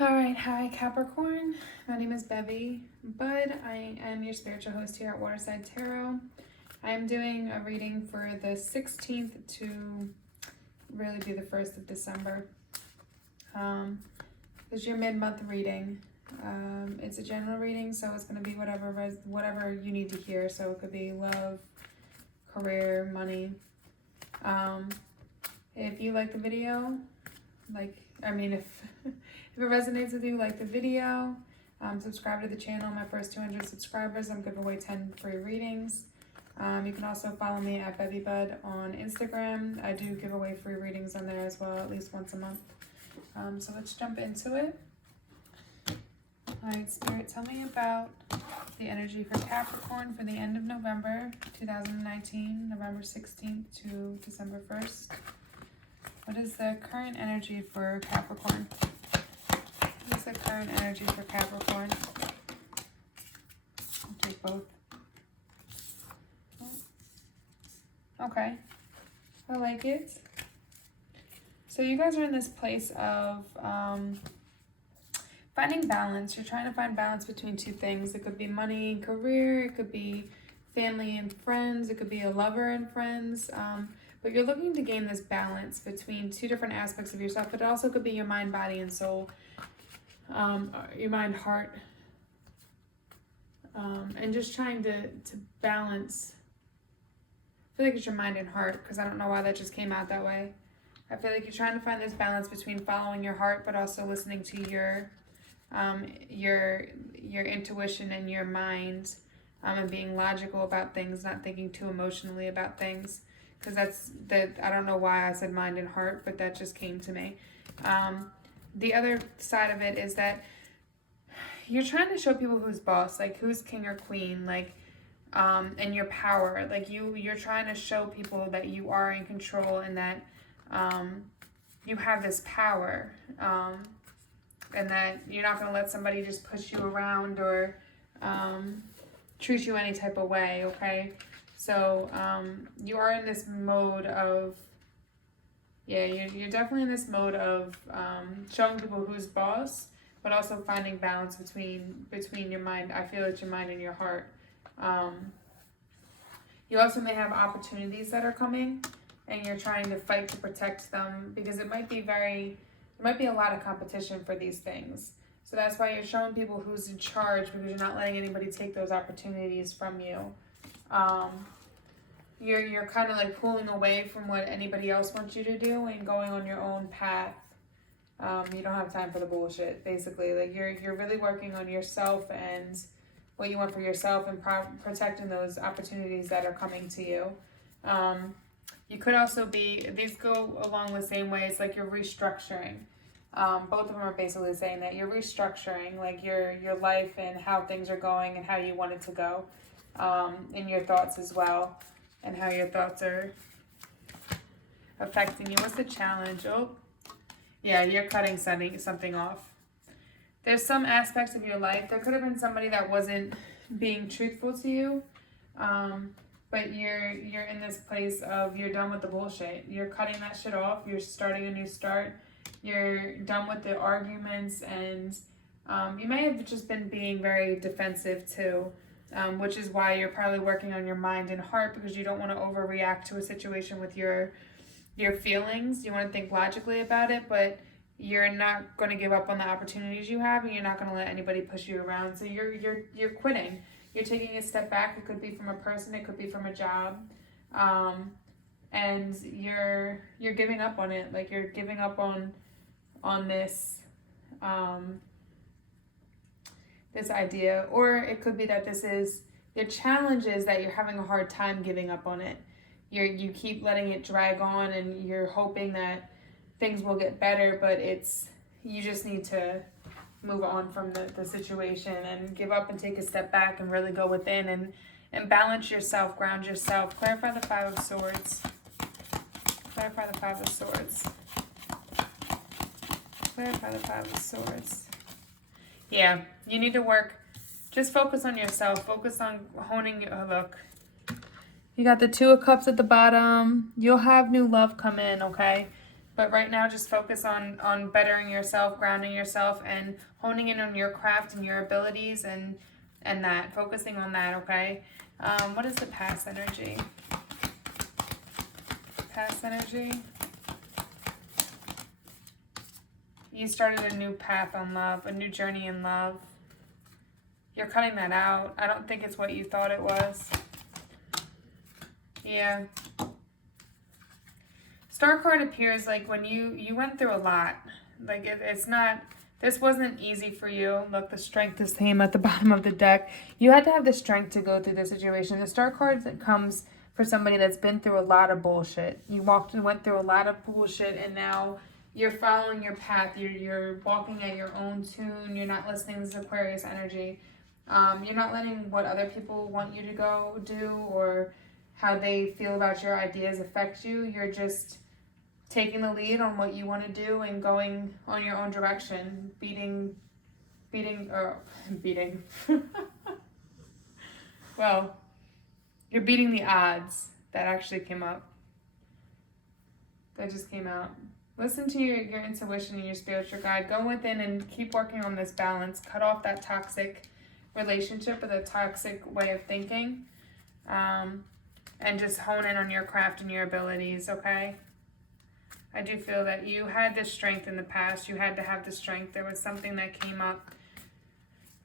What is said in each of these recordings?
Alright, hi Capricorn. My name is bevybud. I am your spiritual host here at Waterside Tarot. I am doing a reading for the 16th to really be the 1st of December. This is your mid-month reading. It's a general reading, so it's going to be whatever you need to hear. So it could be love, career, money. If you like the video, if it resonates with you, like the video, subscribe to the channel. My first 200 subscribers, I'm giving away 10 free readings. You can also follow me at bevybud on Instagram. I do give away free readings on there as well, at least once a month. So let's jump into it. Alright, Spirit, tell me about the energy for Capricorn for the end of November 2019, November 16th to December 1st. What is the current energy for Capricorn? What is the current energy for Capricorn? I'll take both. Okay. I like it. So you guys are in this place of finding balance. You're trying to find balance between two things. It could be money and career. It could be family and friends. It could be a lover and friends. But you're looking to gain this balance between two different aspects of yourself. But it also could be your mind, body, and soul. Your mind, heart. And just trying to balance. I feel like it's your mind and heart, because I don't know why that just came out that way. I feel like you're trying to find this balance between following your heart, but also listening to your intuition and your mind, and being logical about things, not thinking too emotionally about things. Because I don't know why I said mind and heart, but that just came to me. The other side of it is that you're trying to show people who's boss, like who's king or queen, like, and your power. Like you're trying to show people that you are in control and that you have this power, and that you're not going to let somebody just push you around or treat you any type of way, okay? So you are in this mode of, you're definitely in this mode of showing people who's boss, but also finding balance between your mind. I feel it's your mind and your heart. You also may have opportunities that are coming, and you're trying to fight to protect them, because it might be a lot of competition for these things. So that's why you're showing people who's in charge, because you're not letting anybody take those opportunities from you. You're kind of like pulling away from what anybody else wants you to do and going on your own path. You don't have time for the bullshit, basically. Like you're really working on yourself and what you want for yourself, and protecting those opportunities that are coming to you. You could also be, these go along the same way. It's like you're restructuring. Both of them are basically saying that you're restructuring, like your life and how things are going and how you want it to go, and your thoughts as well, and how your thoughts are affecting you. What's the challenge? Oh, yeah, you're cutting something off. There's some aspects of your life. There could have been somebody that wasn't being truthful to you, but you're in this place of you're done with the bullshit. You're cutting that shit off. You're starting a new start. You're done with the arguments, and you may have just been being very defensive too, which is why you're probably working on your mind and heart, because you don't want to overreact to a situation with your feelings. You want to think logically about it, but you're not going to give up on the opportunities you have, and you're not going to let anybody push you around. So you're quitting. You're taking a step back. It could be from a person. It could be from a job. And you're giving up on it. Like you're giving up on this this idea. Or it could be that your challenge is that you're having a hard time giving up on it. You keep letting it drag on, and you're hoping that things will get better, but you just need to move on from the situation and give up and take a step back and really go within and balance yourself, ground yourself. Clarify the Five of Swords. Clarify the Five of Swords. Clarify the Five of Swords. Yeah, you need to work. Just focus on yourself. Focus on honing your look. You got the Two of Cups at the bottom. You'll have new love come in, okay? But right now, just focus on bettering yourself, grounding yourself, and honing in on your craft and your abilities, and that, focusing on that, okay? What is the past energy? Past energy. You started a new path on love, a new journey in love. You're cutting that out. I don't think it's what you thought it was. Yeah. Star card appears like when you went through a lot. Like it's not, this wasn't easy for you. Look, the strength is same at the bottom of the deck. You had to have the strength to go through the situation. The star card that comes for somebody that's been through a lot of bullshit. You went through a lot of bullshit, and now you're following your path. You're walking at your own tune. You're not listening to this Aquarius energy. You're not letting what other people want you to go do or how they feel about your ideas affect you. You're just taking the lead on what you want to do and going on your own direction, beating. Well, you're beating the odds. That actually came up. That just came out. Listen to your intuition and your spiritual guide. Go within and keep working on this balance. Cut off that toxic relationship with a toxic way of thinking. And just hone in on your craft and your abilities, okay? I do feel that you had this strength in the past. You had to have the strength. There was something that came up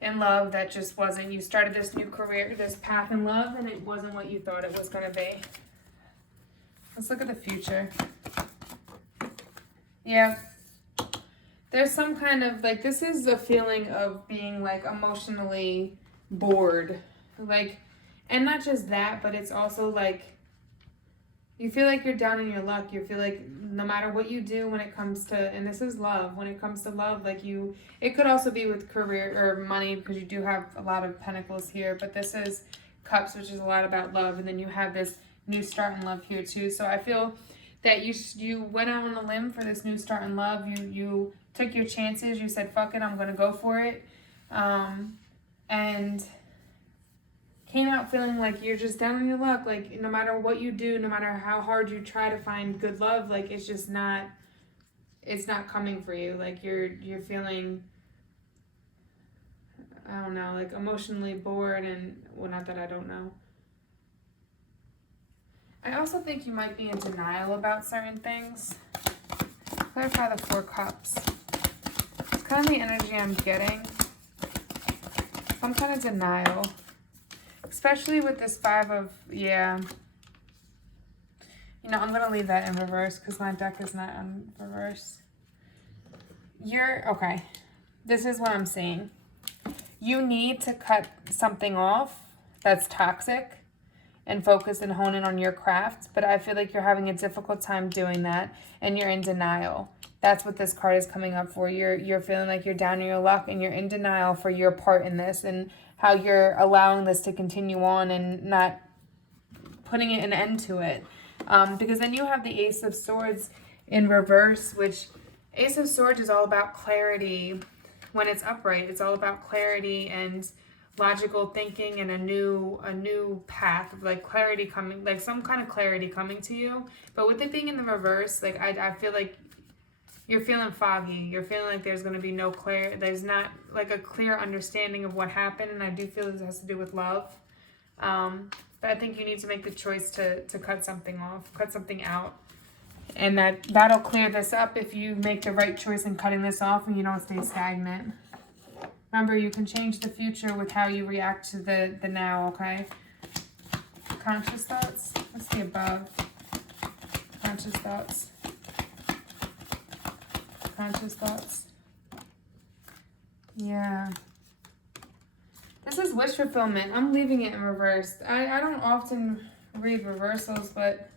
in love that just wasn't. You started this new career, this path in love, and it wasn't what you thought it was going to be. Let's look at the future. Yeah. There's some kind of, like, this is a feeling of being, like, emotionally bored. Like, and not just that, but it's also, like, you feel like you're down in your luck. You feel like no matter what you do when it comes to, and this is love, when it comes to love, like it could also be with career or money, because you do have a lot of pentacles here, but this is cups, which is a lot about love, and then you have this new start in love here too. So I feel that you went out on a limb for this new start in love. You took your chances. You said, fuck it, I'm going to go for it. And came out feeling like you're just down on your luck. Like, no matter what you do, no matter how hard you try to find good love, like, it's just not, it's not coming for you. Like, you're feeling, I don't know, like, emotionally bored and, well, not that I don't know. I also think you might be in denial about certain things. Clarify the 4 cups. It's kind of the energy I'm getting. Some kind of denial. Especially with this 5 of, yeah. You know, I'm going to leave that in reverse because my deck is not in reverse. Okay. This is what I'm seeing. You need to cut something off that's toxic and focus and hone in on your craft. But I feel like you're having a difficult time doing that and you're in denial. That's what this card is coming up for. You're feeling like you're down in your luck and you're in denial for your part in this and how you're allowing this to continue on and not putting an end to it. Because then you have the Ace of Swords in reverse, which Ace of Swords is all about clarity. When it's upright, it's all about clarity and logical thinking and a new path of like clarity coming, like some kind of clarity coming to you. But with it being in the reverse, like I feel like you're feeling foggy. You're feeling like there's going to be no there's not like a clear understanding of what happened. And I do feel this has to do with love. But I think you need to make the choice to cut something off, cut something out. And that'll clear this up if you make the right choice in cutting this off and you don't stay stagnant. Remember, you can change the future with how you react to the now, okay? Conscious thoughts. What's the above? Conscious thoughts. Conscious thoughts. Yeah. This is wish fulfillment. I'm leaving it in reverse. I don't often read reversals, but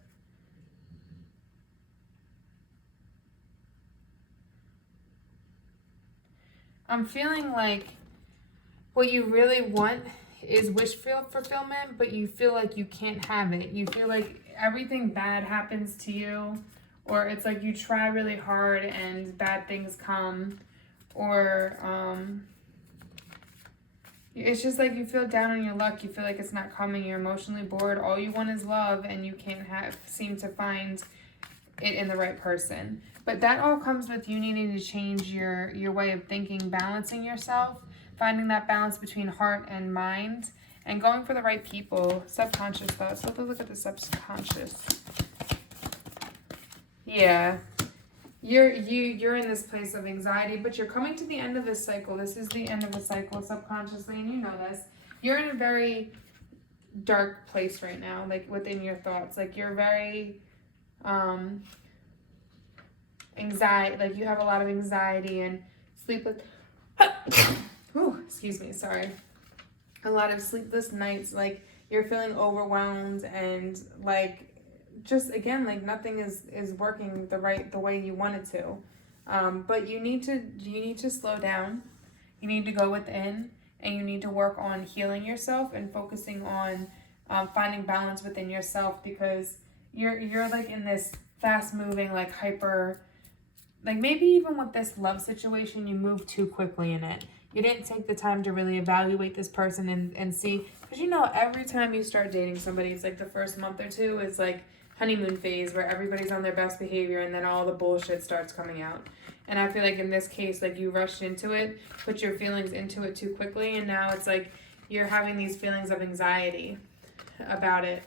I'm feeling like what you really want is wish fulfillment, but you feel like you can't have it. You feel like everything bad happens to you, or it's like you try really hard and bad things come, or it's just like you feel down on your luck. You feel like it's not coming. You're emotionally bored. All you want is love, and you can't seem to find it in the right person. But that all comes with you needing to change your way of thinking, balancing yourself, finding that balance between heart and mind, and going for the right people. Subconscious thoughts. Let's look at the subconscious. Yeah. You're in this place of anxiety, but you're coming to the end of this cycle. This is the end of the cycle subconsciously, and you know this. You're in a very dark place right now, like within your thoughts. Like you're very anxiety, like you have a lot of anxiety and sleepless excuse me, sorry. A lot of sleepless nights, like you're feeling overwhelmed and like just again like nothing is working the way you want it to. But you need to slow down. You need to go within, and you need to work on healing yourself and focusing on finding balance within yourself, because you're like in this fast moving, like hyper, like maybe even with this love situation, you move too quickly in it. You didn't take the time to really evaluate this person and see, because you know, every time you start dating somebody, it's like the first month or two is like honeymoon phase where everybody's on their best behavior and then all the bullshit starts coming out. And I feel like in this case, like you rushed into it, put your feelings into it too quickly, and now it's like you're having these feelings of anxiety about it.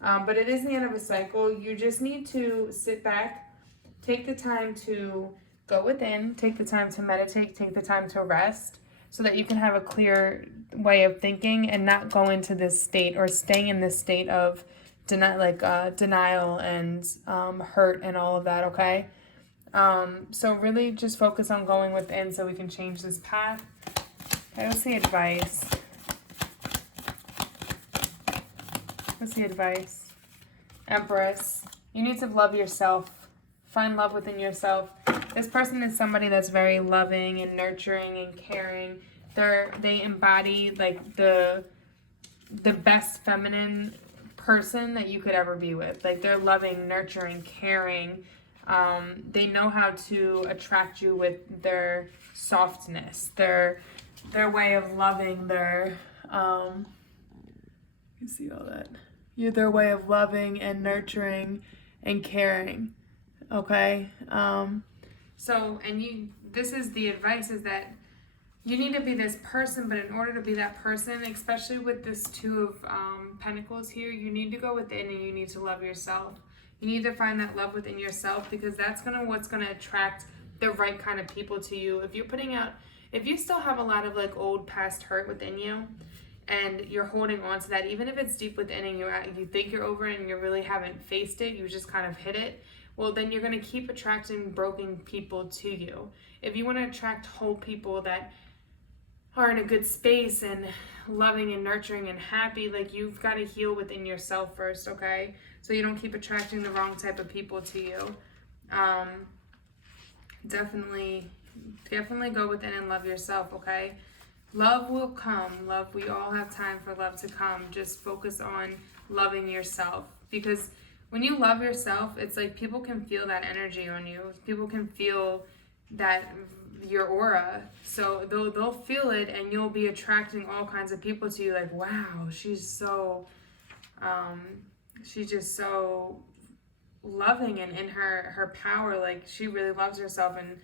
But it is the end of a cycle. You just need to sit back, take the time to go within, take the time to meditate, take the time to rest, so that you can have a clear way of thinking and not go into this state or stay in this state of denial and hurt and all of that, okay? So really just focus on going within so we can change this path. Okay, what's the advice? What's the advice? Empress. You need to love yourself. Find love within yourself. This person is somebody that's very loving and nurturing and caring. They embody like the best feminine person that you could ever be with. Like they're loving, nurturing, caring. They know how to attract you with their softness, their way of loving, their you see all that. Their way of loving and nurturing and caring. Okay. This is the advice, is that you need to be this person, but in order to be that person, especially with this Two of Pentacles here, you need to go within and you need to love yourself. You need to find that love within yourself, because that's what's gonna attract the right kind of people to you. If you still have a lot of like old past hurt within you, and you're holding on to that, even if it's deep within and you think you're over it and you really haven't faced it, you just kind of hit it, well, then you're going to keep attracting broken people to you. If you want to attract whole people that are in a good space and loving and nurturing and happy, like you've got to heal within yourself first, okay? So you don't keep attracting the wrong type of people to you. Definitely go within and love yourself, okay? Love will come. We all have time for love to come. Just focus on loving yourself, because when you love yourself, it's like people can feel that energy on you. People can feel that, your aura. So they'll feel it, and you'll be attracting all kinds of people to you. Like, wow, she's just so loving and in her power. Like she really loves herself, and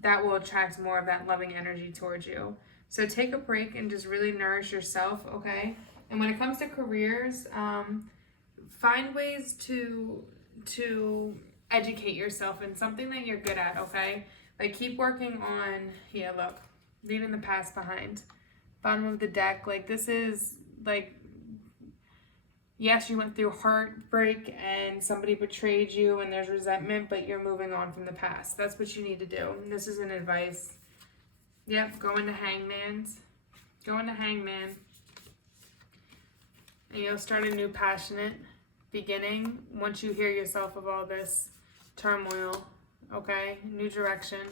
that will attract more of that loving energy towards you. So take a break and just really nourish yourself, okay? And when it comes to careers, find ways to educate yourself in something that you're good at, okay? Like keep working on, leaving the past behind. Bottom of the deck, like this is like, yes, you went through heartbreak and somebody betrayed you and there's resentment, but you're moving on from the past. That's what you need to do. And this is an advice. Yep, go into Hangman. And you'll start a new passionate beginning once you hear yourself of all this turmoil, okay? New direction.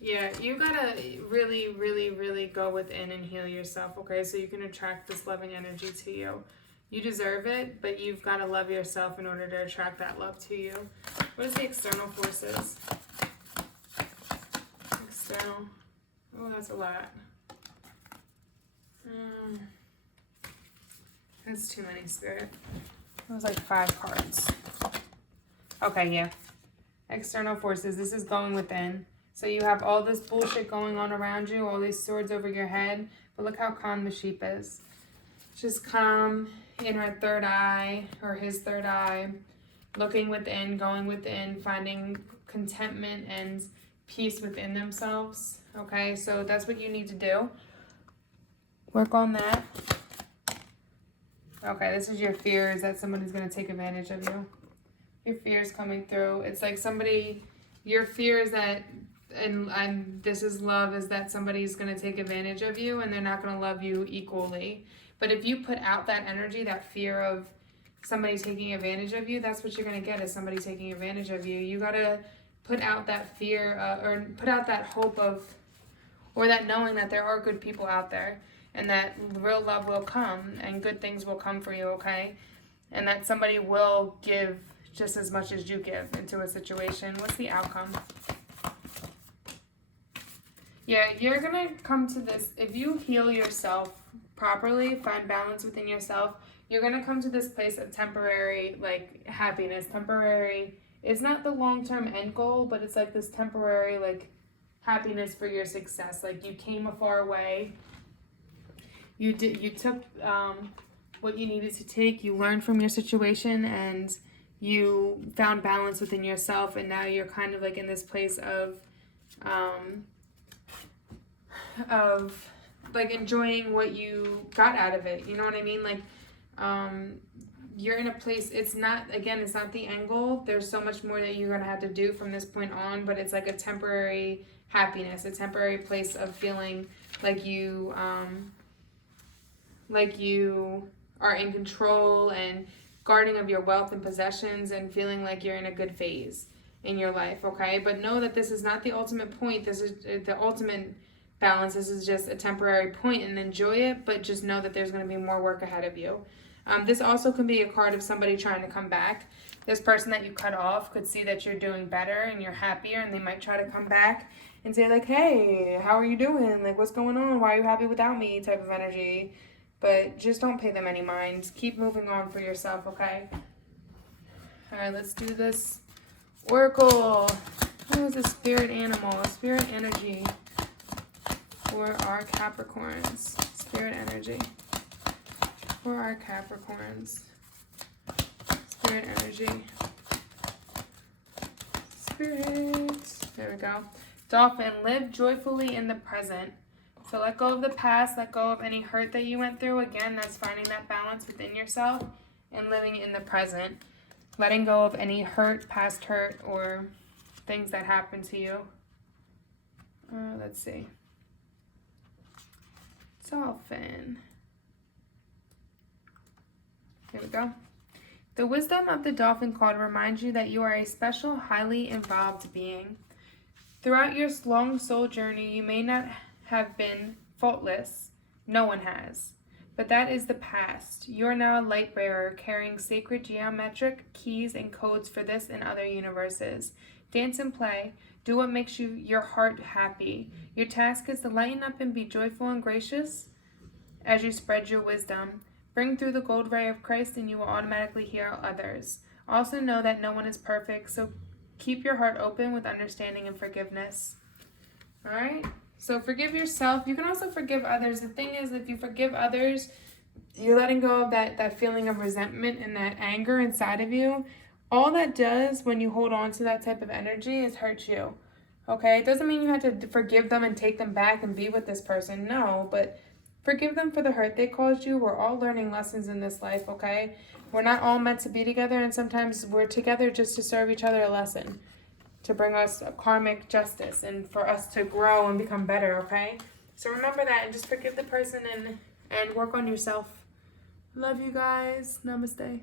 Yeah, you gotta really, really, really go within and heal yourself, okay? So you can attract this loving energy to you. You deserve it, but you've got to love yourself in order to attract that love to you. What is the external forces? External. Oh, that's a lot. That's too many, Spirit. It was like 5 cards. Okay, yeah. External forces. This is going within. So you have all this bullshit going on around you, all these swords over your head. But look how calm the sheep is. Just calm in her third eye, or his third eye. Looking within, going within, finding contentment and peace within themselves. Okay, so that's what you need to do. Work on that. Okay, this is your fears that somebody's going to take advantage of you. Your fears coming through. It's like somebody, your fears that, and this is love, is that somebody's going to take advantage of you and they're not going to love you equally. But if you put out that energy, that fear of somebody taking advantage of you, that's what you're going to get, is somebody taking advantage of you. You got to put out that fear, or put out that hope of, or that knowing that there are good people out there. And that real love will come and good things will come for you, okay? And that somebody will give just as much as you give into a situation. What's the outcome? Yeah, you're going to come to this. If you heal yourself properly, find balance within yourself, you're going to come to this place of temporary, like, happiness. Temporary. It's not the long-term end goal, but it's like this temporary, like, happiness for your success. Like, you came a far way. You took what you needed to take, you learned from your situation, and you found balance within yourself, and now you're kind of like in this place of like enjoying what you got out of it. You know what I mean? Like, you're in a place, it's not the end goal. There's so much more that you're going to have to do from this point on, but it's like a temporary happiness, a temporary place of feeling like you are in control and guarding of your wealth and possessions, and feeling like you're in a good phase in your life, okay? But know that this is not the ultimate point. This is the ultimate balance. This is just a temporary point, and enjoy it, but just know that there's going to be more work ahead of you. This also can be a card of somebody trying to come back. This person that you cut off could see that you're doing better and you're happier, and they might try to come back and say like, hey, how are you doing? Like, what's going on? Why are you happy without me? Type of energy. But just don't pay them any mind. Keep moving on for yourself, okay? All right, let's do this. Oracle. Oh, it's a spirit animal, spirit energy for our Capricorns. Spirit energy for our Capricorns. Spirit energy. Spirit. There we go. Dolphin, live joyfully in the present. So let go of the past, let go of any hurt that you went through. Again, that's finding that balance within yourself and living in the present. Letting go of any hurt, past hurt, or things that happened to you. Let's see. Dolphin. Here we go. The wisdom of the dolphin card reminds you that you are a special, highly involved being. Throughout your long soul journey, you may not have been faultless. No one has. But that is the past. You are now a light bearer, carrying sacred geometric keys and codes for this and other universes. Dance and play. Do what makes your heart happy. Your task is to lighten up and be joyful and gracious as you spread your wisdom. Bring through the gold ray of Christ and you will automatically heal others. Also know that no one is perfect, so keep your heart open with understanding and forgiveness. All right? So forgive yourself. You can also forgive others. The thing is, if you forgive others, you're letting go of that feeling of resentment and that anger inside of you. All that does when you hold on to that type of energy is hurt you. Okay? It doesn't mean you have to forgive them and take them back and be with this person. No, but forgive them for the hurt they caused you. We're all learning lessons in this life, okay? We're not all meant to be together, and sometimes we're together just to serve each other a lesson, to bring us a karmic justice and for us to grow and become better, okay? So remember that and just forgive the person and work on yourself. Love you guys. Namaste.